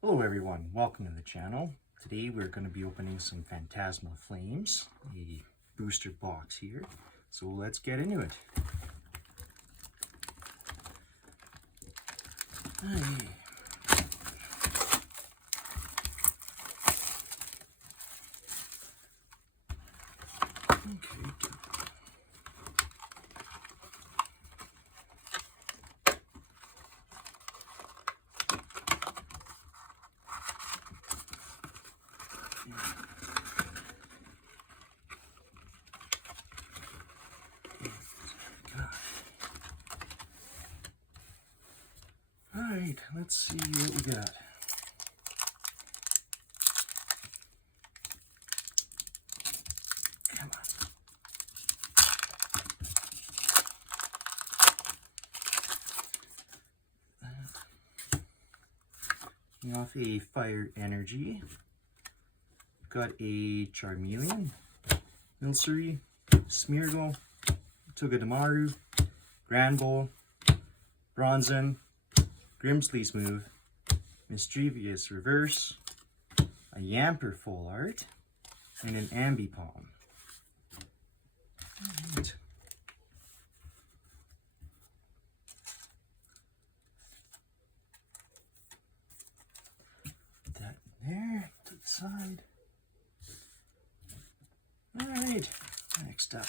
Hello everyone, welcome to the channel. Today we're going to be opening some Phantasmal Flames, a booster box here. So let's get into it. Okay. Alright, let's see what we got. Come on. Off a Fire Energy. Got a Charmeleon, Milcery, Smeargle, Togedemaru, Granbull, Bronzong, Grimsley Smooth, Mischievous Reverse, a Yamper Full Art, and an Ambipom. Right. Put that in there to the side. Alright, next up.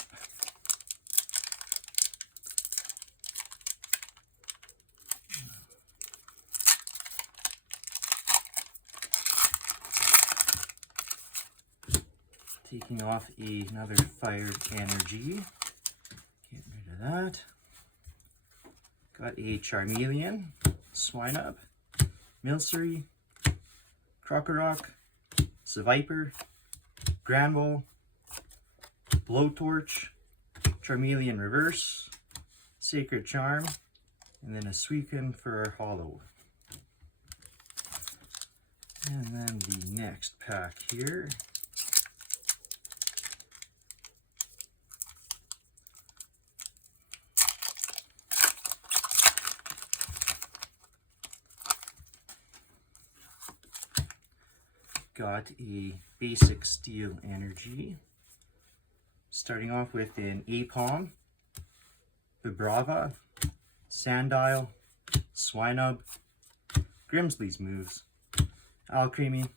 Taking off another Fire Energy. Get rid of that. Got a Charmeleon, Swinub, Milcery, Krokorok, Seviper, Granbull, Blowtorch, Charmeleon Reverse, Sacred Charm, and then a Suicune for our holo. And then the next pack here. Got a basic Steel Energy. Starting off with an Apom, Vibrava, Sandile, Swinub, Grimsley's Moves, Alcremie,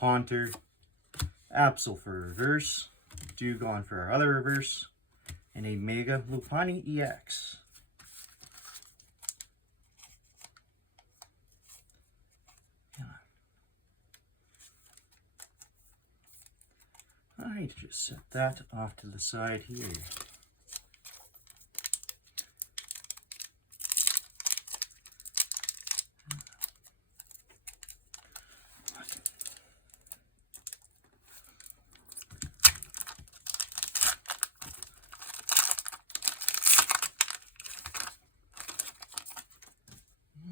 Haunter, Absol for reverse, Dewgong for our other reverse, and a Mega Lopunny EX. Alright, just set that off to the side here.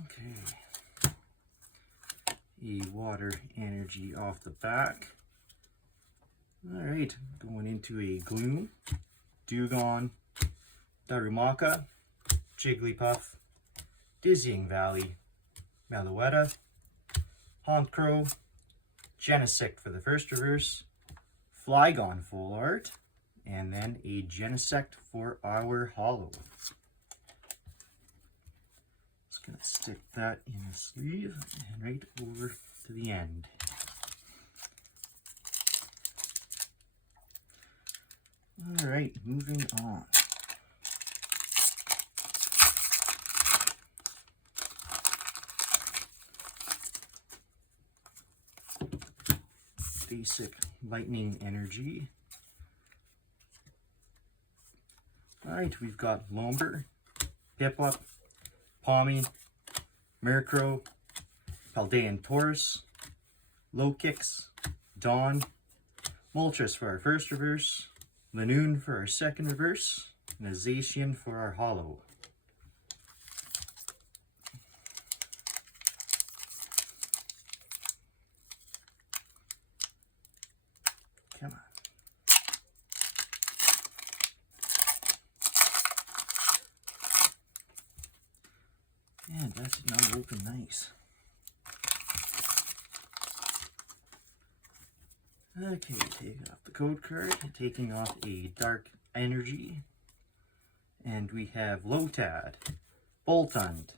Okay. A Water Energy off the back. Alright, going into a Gloom, Dewgong, Darumaka, Jigglypuff, Dizzying Valley, Meloetta, Honchkrow, Genesect for the first reverse, Flygon Full Art, and then a Genesect for our holo. Just going to stick that in the sleeve and right over to the end. Alright, moving on. Basic Lightning Energy. Alright, we've got Lomber, Piplup, Palmy, Murkrow, Paldean Taurus, Lowkicks, Dawn, Moltres for our first reverse, Lanoon for our second reverse, and a Zacian for our holo. Come on. And that did not open nice. Okay, taking off the code card, taking off a Dark Energy, and we have Lotad, Boltund,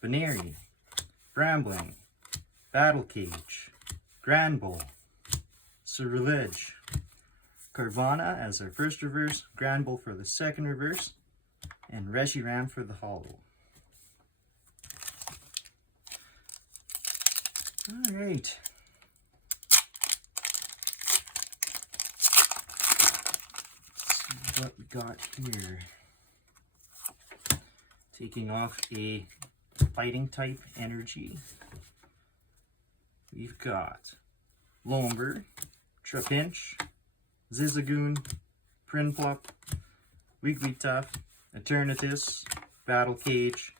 Baneri, Brambling, Battle Cage, Granbull, Ceruledge, Carvana as our first reverse, Granbull for the second reverse, and Reshiram for the holo. Alright. Let's see what we got here. Taking off a fighting type energy. We've got Lomber, Trapinch, Zizzagoon, Prinplup, Wigglytuff, Eternatus, Battle Cage,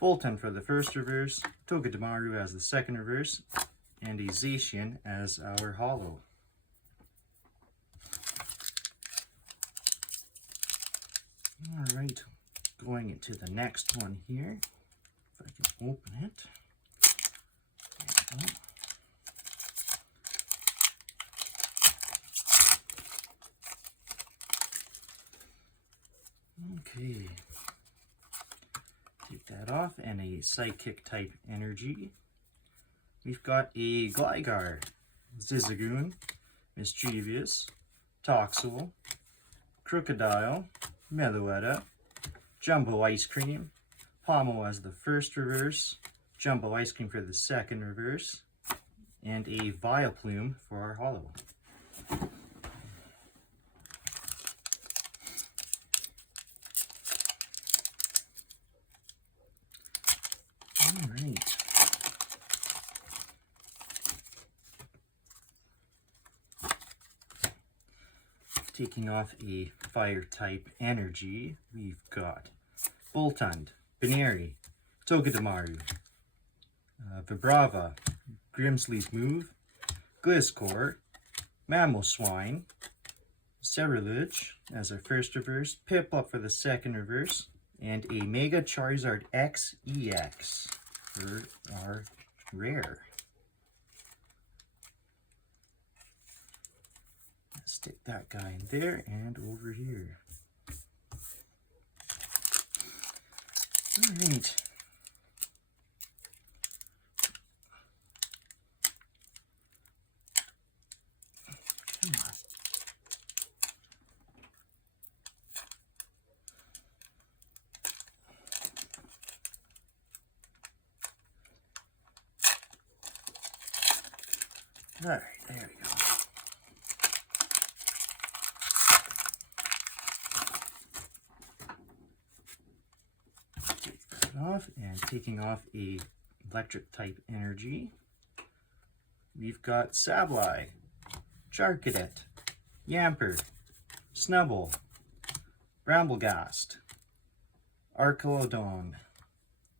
Boltund for the first reverse, Togedemaru as the second reverse, and a Zacian as our holo. Alright, going into the next one here. If I can open it. There we go. Okay, take that off, and a Psychic type energy. We've got a Gligar, Zizzagoon, Mischievous, Toxel, Crocodile, Meloetta, Jumbo Ice Cream, Pommel as the first reverse, Jumbo Ice Cream for the second reverse, and a Vileplume for our holo. Alright. Taking off a fire type energy, we've got Boltund, Baneri, Togedemaru, Vibrava, Grimsly's Move, Gliscor, Mamoswine, Ceruledge as our first reverse, Piplup for the second reverse, and a Mega Charizard X-EX for our rare. Stick that guy in there and over here. Alright. Come on. Alright, there we go. Take that off, and taking off a electric type energy. We've got Sableye, Charcadet, Yamper, Snubble, Bramblegast, Archelodon,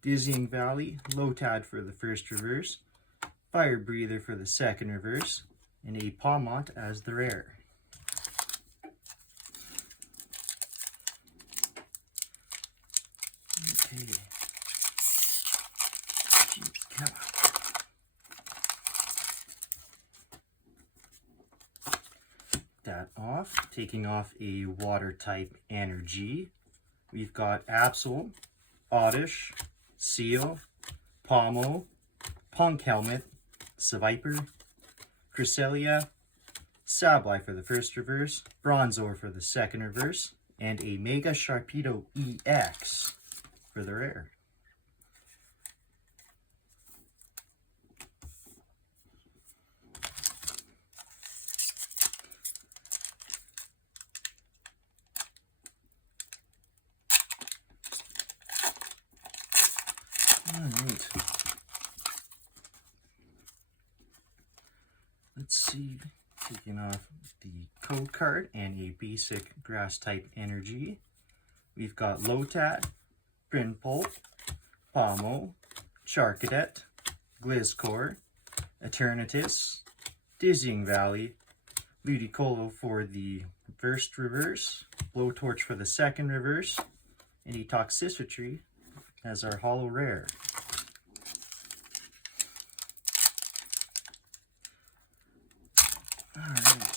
Dizzying Valley, Lotad for the first reverse, Fire Breather for the second reverse, and a Pawmont as the rare. Okay. Jeez, come on. That off. Taking off a water type energy. We've got Absol, Oddish, Seal, Pommel, Punk Helmet, Seviper, Cresselia, Sableye for the first reverse, Bronzor for the second reverse, and a Mega Sharpedo EX for the rare. Alright. Let's see, taking off the code card and a basic grass type energy. We've got Lotad, Prinplup, Pommel, Charcadet, Gliscor, Eternatus, Dizzying Valley, Ludicolo for the first reverse, Blowtorch for the second reverse, and a Toxicity as our holo rare. Alright.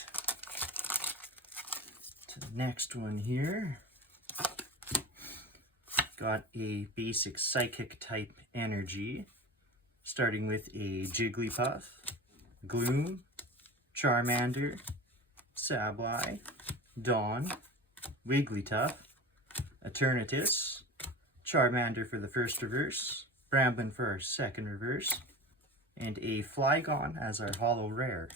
Next one here. Got a basic psychic type energy, starting with a Jigglypuff, Gloom, Charmander, Sableye, Dawn, Wigglytuff, Eternatus, Charmander for the first reverse, Bramblin for our second reverse, and a Flygon as our holo rare.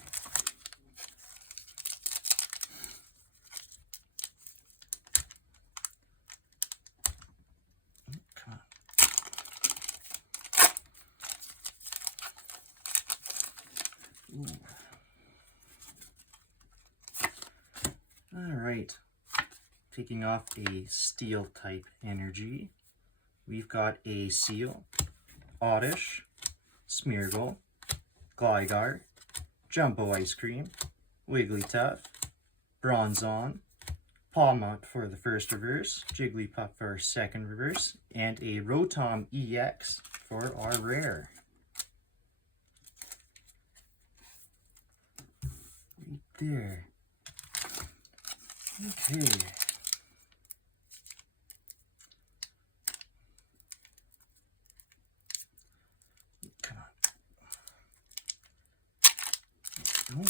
Alright, taking off a steel type energy, we've got a Seal, Oddish, Smeargle, Gligar, Jumbo Ice Cream, Wigglytuff, Bronzong, Pawmont for the first reverse, Jigglypuff for our second reverse, and a Rotom EX for our rare. Right there. Okay. Come on. Oh.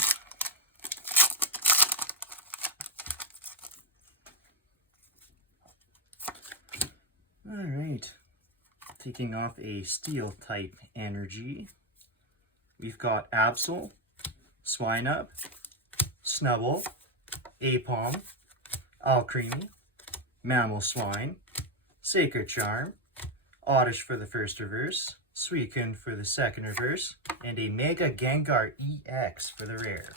Alright. Taking off a steel type energy, we've got Absol, Swinub, Snubble, Apom, Alcremie, Mamoswine, Sacred Charm, Oddish for the first reverse, Suicune for the second reverse, and a Mega Gengar EX for the rare.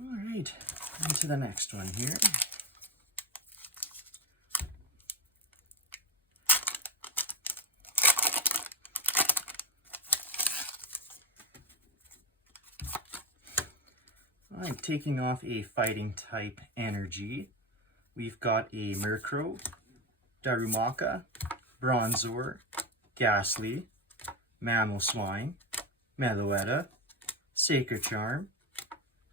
Alright, on to the next one here. I'm taking off a fighting type energy. We've got a Murkrow, Darumaka, Bronzor, Ghastly, Mamoswine, Meloetta, Sacred Charm,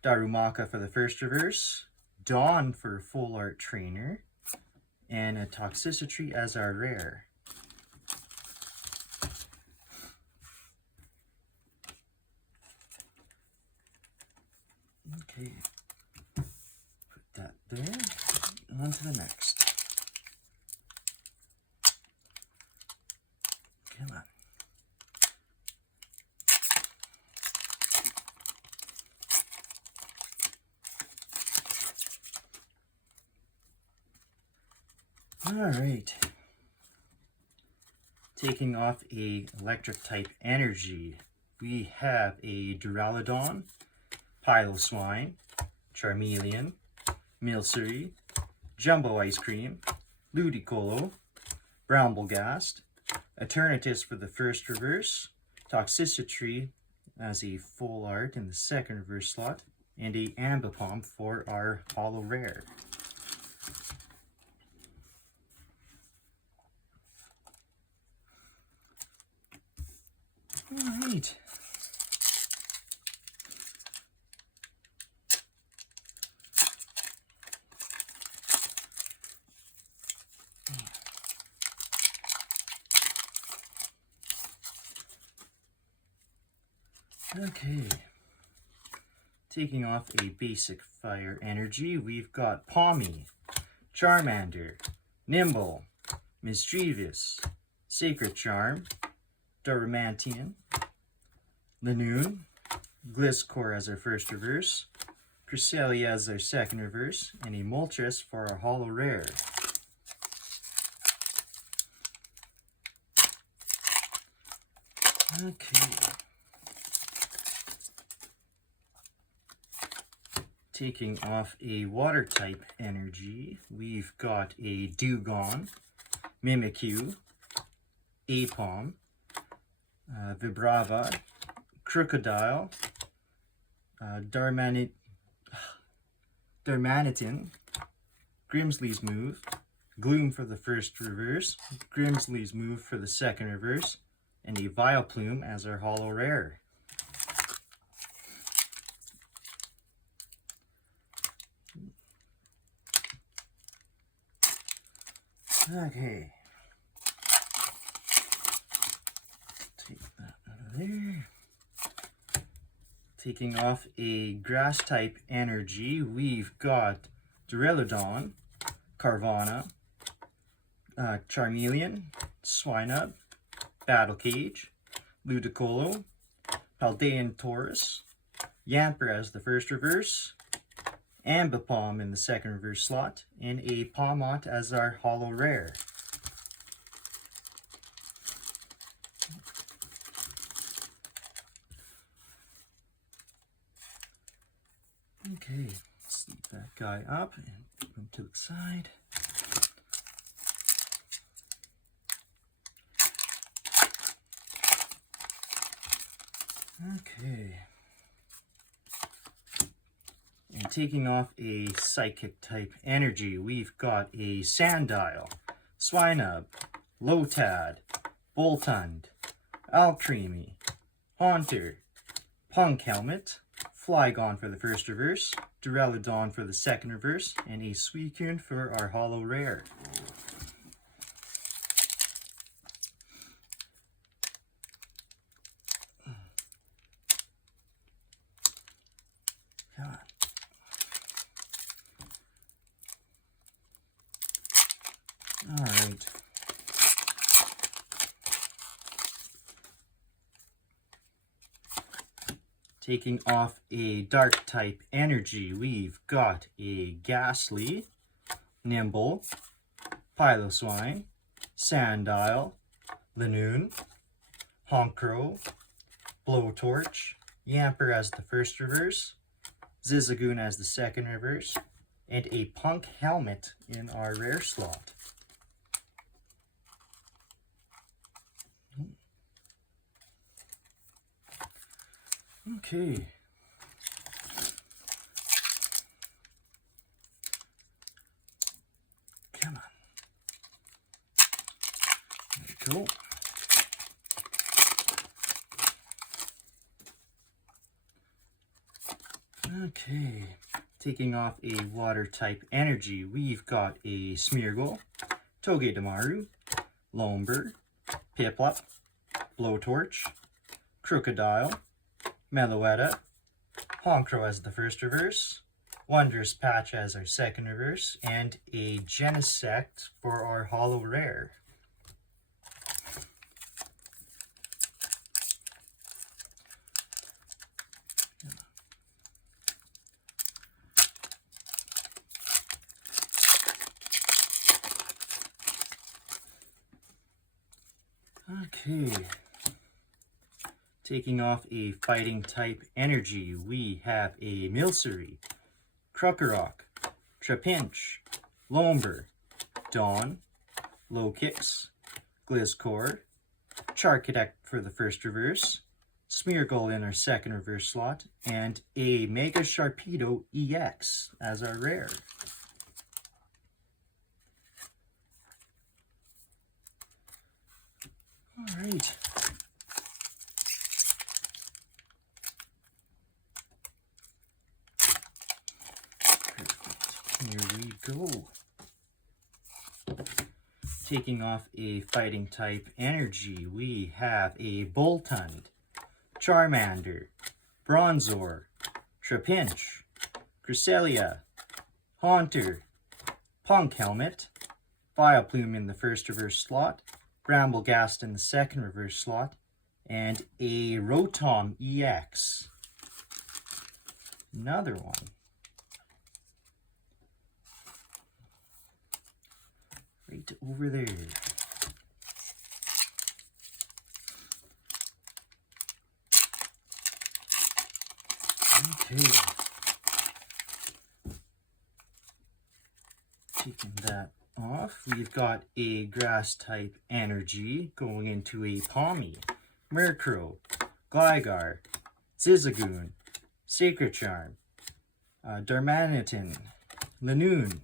Darumaka for the first reverse, Dawn for full art trainer, and a Toxicity as our rare. Okay, put that there, and on to the next. Come on. Alright, taking off a electric type energy, we have a Duraludon, Piloswine, Charmeleon, Milcery, Jumbo Ice Cream, Ludicolo, Bramblghast, Eternatus for the first reverse, Toxicity as a full art in the second reverse slot, and a Ambipom for our holo rare. Alright. Okay, taking off a basic fire energy, we've got Pawmi, Charmander, Nimble, Mischievous, Sacred Charm, Darmanitan, Lanoon, Gliscor as our first reverse, Cresselia as our second reverse, and a Moltres for our holo rare. Okay. Taking off a water type energy, we've got a Dewgong, Mimikyu, Apom, Vibrava, Crocodile, Darmanitan, Grimsley's Move, Gloom for the first reverse, Grimsley's Move for the second reverse, and a Vileplume as our holo rare. Okay. Take that out of there. Taking off a grass type energy, we've got Duraludon, Carvana, Charmeleon, Swinub, Battle Cage, Ludicolo, Paldean Taurus, Yamper as the first reverse, Ambipom in the second reverse slot, and a Pawmot as our holo rare. Okay, let's leave that guy up and put him to the side. Okay. And taking off a Psychic type energy, we've got a Sandile, Swinub, Lotad, Boltund, Alcremie, Haunter, Punk Helmet, Flygon for the first reverse, Duraludon for the second reverse, and a Suicune for our holo rare. Come on. All right. Taking off a Dark type energy, we've got a Ghastly, Nimble, Piloswine, Sandile, Lanoon, Honchkrow, Blowtorch, Yamper as the first reverse, Zigzagoon as the second reverse, and a Punk Helmet in our rare slot. Okay. Come on. There we go. Okay. Taking off a water type energy, we've got a Smeargle, Togedemaru, Lombre, Piplup, Blowtorch, Crocodile, Meloetta, Honchkrow as the first reverse, Wondrous Patch as our second reverse, and a Genesect for our holo rare. Okay. Taking off a fighting type energy, we have a Milcery, Krokorok, Trapinch, Lombre, Dawn, Low-Kicks, Gliscor, Charcadet for the first reverse, Smeargle in our second reverse slot, and a Mega Sharpedo EX as our rare. All right. Here we go. Taking off a fighting type energy, we have a Boltund, Charmander, Bronzor, Trapinch, Cresselia, Haunter, Punk Helmet, Vileplume in the first reverse slot, Bramblegast in the second reverse slot, and a Rotom EX. Another one. Right over there. Okay. Taking that off, we've got a grass type energy going into a Palmy, Murkrow, Gligar, Zigzagoon, Sacred Charm, Darmanitan, Lanoon,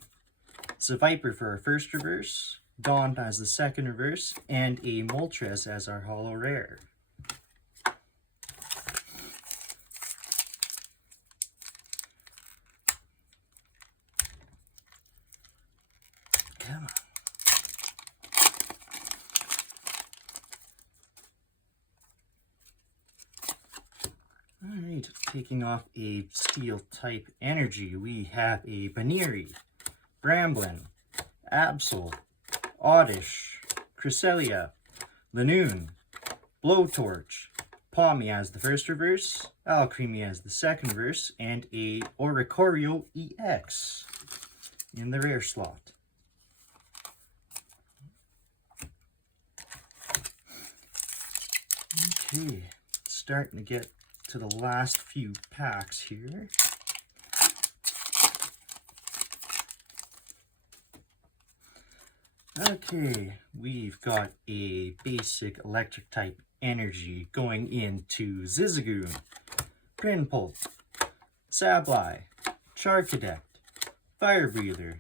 Seviper for our first reverse, Dawn as the second reverse, and a Moltres as our holo rare. Come on. Alright, taking off a steel type energy, we have a Baneri, Bramblin, Absol, Oddish, Cresselia, Lanoon, Blowtorch, Palmy as the first reverse, Alcremie as the second reverse, and a Oricorio EX in the rare slot. Okay, starting to get to the last few packs here. Okay, we've got a basic electric type energy going into Zizzagoon, Grinpulp, Sableye, Charcadet, Fire Breather,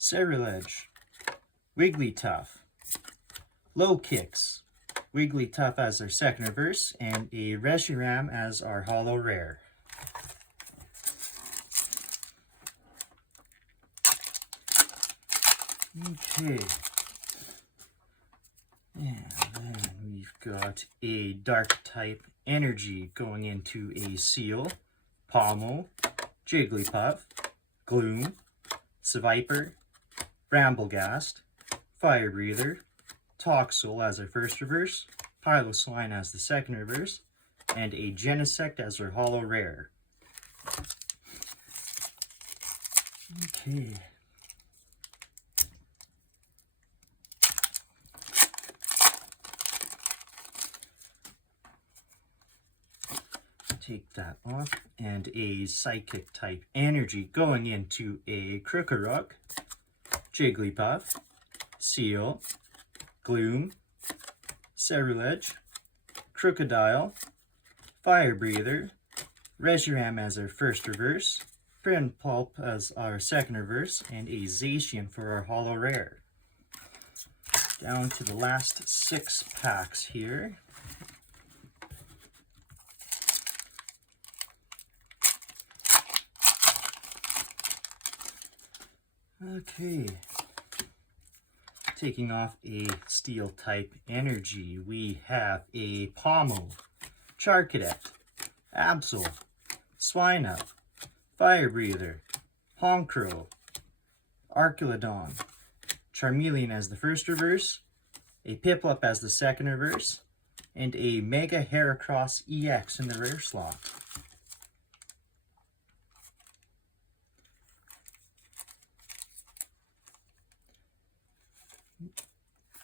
Cerulege, Wigglytuff, Low Kicks, Wigglytuff as our second reverse, and a Reshiram as our holo rare. Okay. And then we've got a dark type energy going into a Seal, Pommel, Jigglypuff, Gloom, Seviper, Bramblegast, Fire Breather, Toxel as our first reverse, Piloswine as the second reverse, and a Genesect as our holo rare. Okay. Take that off, and a Psychic type energy going into a Crookeruk, Jigglypuff, Seal, Gloom, Cerulege, Crocodile, Fire Breather, Reshiram as our first reverse, Prinpulp as our second reverse, and a Zacian for our holo rare. Down to the last 6 packs here. Okay, taking off a steel type energy, we have a Pommel, Charcadet, Absol, Swinub, Fire Breather, Honchkrow, Archelodon, Charmeleon as the first reverse, a Piplup as the second reverse, and a Mega Heracross EX in the rare slot.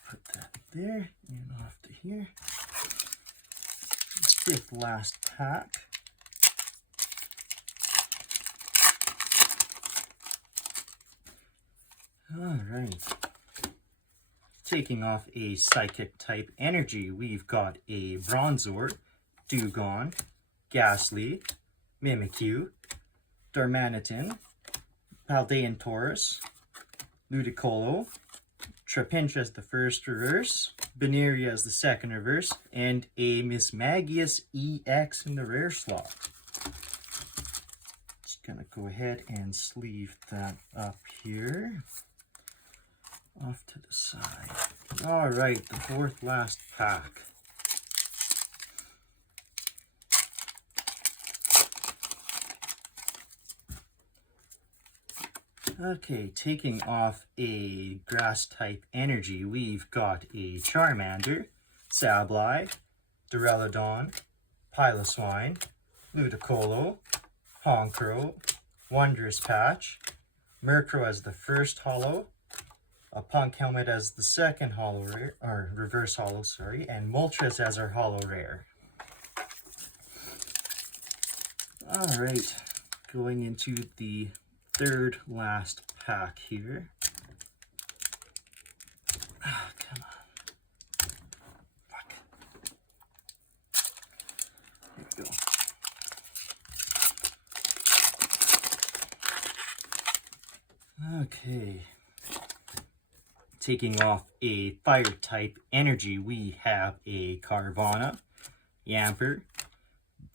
Put that there and off to here. 5th last pack. Alright. Taking off a Psychic type energy, we've got a Bronzor, Dewgong, Ghastly, Mimikyu, Darmanitan, Paldean Taurus, Ludicolo, Trapinch as the first reverse, Baneri as the second reverse, and a Mismagius EX in the rare slot. Just gonna go ahead and sleeve that up here. Off to the side. Alright, the 4th last pack. Okay, taking off a grass type energy, we've got a Charmander, Sableye, Duraludon, Piloswine, Ludicolo, Honchkrow, Wondrous Patch, Murkrow as the first holo, a Punk Helmet as the second holo rare, or reverse holo, sorry, and Moltres as our holo rare. Alright, going into the 3rd last pack here. Ah, come on. Fuck. There we go. Okay. taking off a fire type energy, we have a Carvana, Yamper,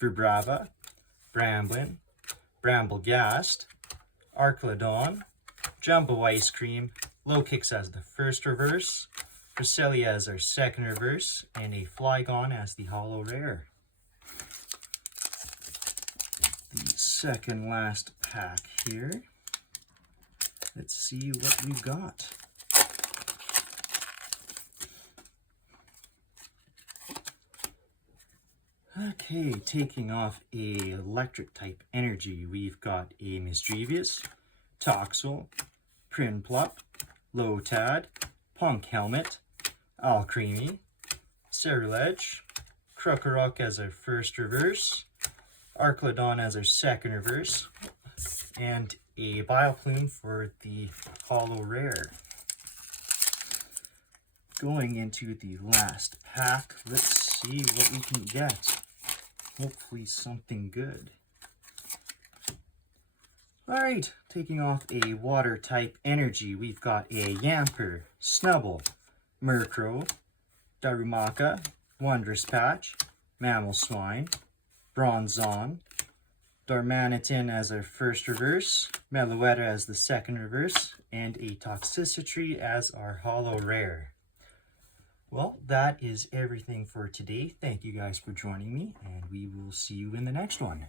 Vibrava, Bramblin, Bramblegast, Arclodon, Jumbo Ice Cream, Low Kicks as the first reverse, Cresselia as our second reverse, and a Flygon as the holo rare. The second last pack here. Let's see what we've got. Okay, taking off a electric type energy, we've got a Mischievous, Toxel, Prinplup, Lotad, Punk Helmet, Alcremie, Cerulege, Krokorok as our first reverse, Arclodon as our second reverse, and a Bioplume for the holo rare. Going into the last pack, let's see what we can get. Hopefully something good. Alright, taking off a water type energy, we've got a Yamper, Snubble, Murkrow, Darumaka, Wondrous Patch, Mamoswine, Bronzong, Darmanitan as our first reverse, Meloetta as the second reverse, and a Toxicity as our holo rare. Well, that is everything for today. Thank you guys for joining me, and we will see you in the next one.